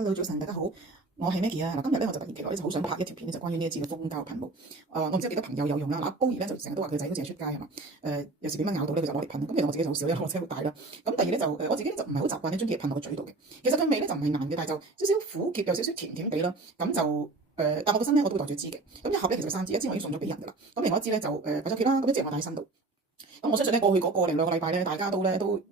Hello，早晨，大家好，我係 Maggie 啊。嗱，今日咧我就突然其來咧就好想拍一條片咧，就關於呢一支嘅蜂膠噴霧。我唔知有幾多朋友有用啦。嗱，高兒咧就成日都話佢仔好似係出街係嘛，有時俾蚊咬到咧佢就攞嚟噴。咁其實我自己就好少，因為我車好大啦。咁第二咧就我自己咧就唔係好習慣咧將啲嘢噴落個嘴度嘅。其實佢味咧就唔係硬嘅，但係就少少苦澀，有少少甜甜地啦。咁就但我本身咧我都會袋住支嘅。咁一盒咧其實3支，一支我已經送咗俾人㗎啦。咁另外一支咧就擺咗屋企啦。咁一支我帶喺身度。咁我相信咧，過去嗰個零兩個禮拜咧，大家都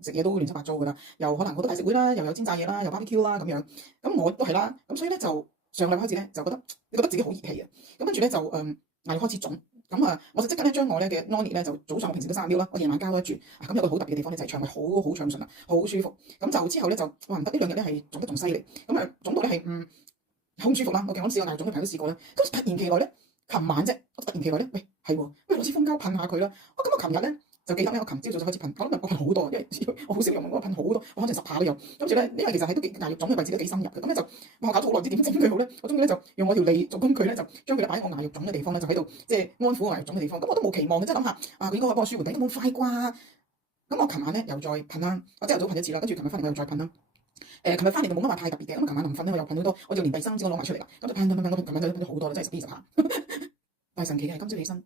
食嘢都亂七八糟㗎啦，又可能好多大食會啦，又有煎炸嘢啦，又 barbecue 啦咁樣。咁我都係啦，咁所以咧就上個禮拜開始咧就覺得自己好熱氣啊。咁跟住咧就牙肉開始腫。咁我就即刻咧將我咧嘅安利咧就早上我平時都3秒啦，我夜晚加多一注。咁有個好特別嘅地方咧就係腸胃好暢順啊，好舒服。咁就之後咧就哇唔得，呢2日咧係腫得仲犀利。咁腫到咧係好唔舒服啦。我試過牙腫嘅朋友都試過啦。咁突然其來咧，琴晚啫，我突然其來咧，喂係喎，不如攞支蜂膠噴下佢啦。咁我琴日咧。就記得咧，我琴朝早就開始噴，我諗我噴好多，因為我好少用，我噴好多，我可能10下都有。跟住咧，因為其實係都牙肉腫嘅位置都幾深入嘅，咁咧就我搞咗好耐，唔知點整佢好咧。我終於咧就用我條脷做工具咧，就將佢擺喺我牙肉腫嘅地方咧，就喺度即係安撫我牙肉腫嘅地方。咁我都冇期望嘅，即係諗下佢應該可以幫我舒緩，但係冇快啩。咁我琴晚咧又再噴啦，我朝頭早噴一次啦，跟住琴日翻嚟我又再噴啦。琴日翻嚟就冇乜話太特別嘅，咁琴晚臨瞓咧我又噴好多，我就連第3支我攞埋出嚟啦，咁就噴，我琴晚就噴咗好多啦，真係10、20下。但係神奇嘅係今朝起身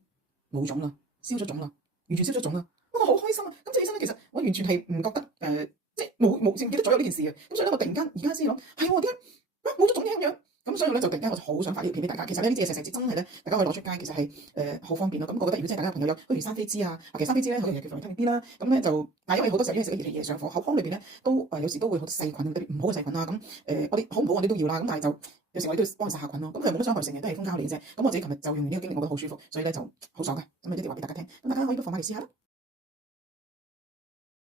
冇腫啦，消咗腫啦，完全消咗腫啦。我好開心啊！咁起身咧，其實我完全係唔覺得即係冇記得咗有呢件事嘅。咁所以咧，我突然間而家先諗，係喎點解冇咗腫嘅咁樣？咁所以咧就突然間我就好想發呢條片俾大家。其實呢支嘢細真係咧，大家可以攞出街，其實係好方便咯。咁我覺得如果真係大家朋友有，譬如生飛枝啊，其實生飛枝咧，佢又叫維他命 B 啦。咁咧就，但係因為好多時候因為食咗熱氣嘢上火，口腔裏邊咧都有時都會好多細菌，特別唔好嘅細菌啦。咁我啲好唔好我哋都要啦。咁但係就有時我哋都要幫佢殺下菌咯。咁佢冇乜傷害性嘅，都係蜂膠嚟嘅啫。咁我自己琴日就用完呢個經歷，我覺得好舒服，所以咧就好爽嘅。咁一定要話俾大家聽，咁大家可以不妨買嚟試下啦。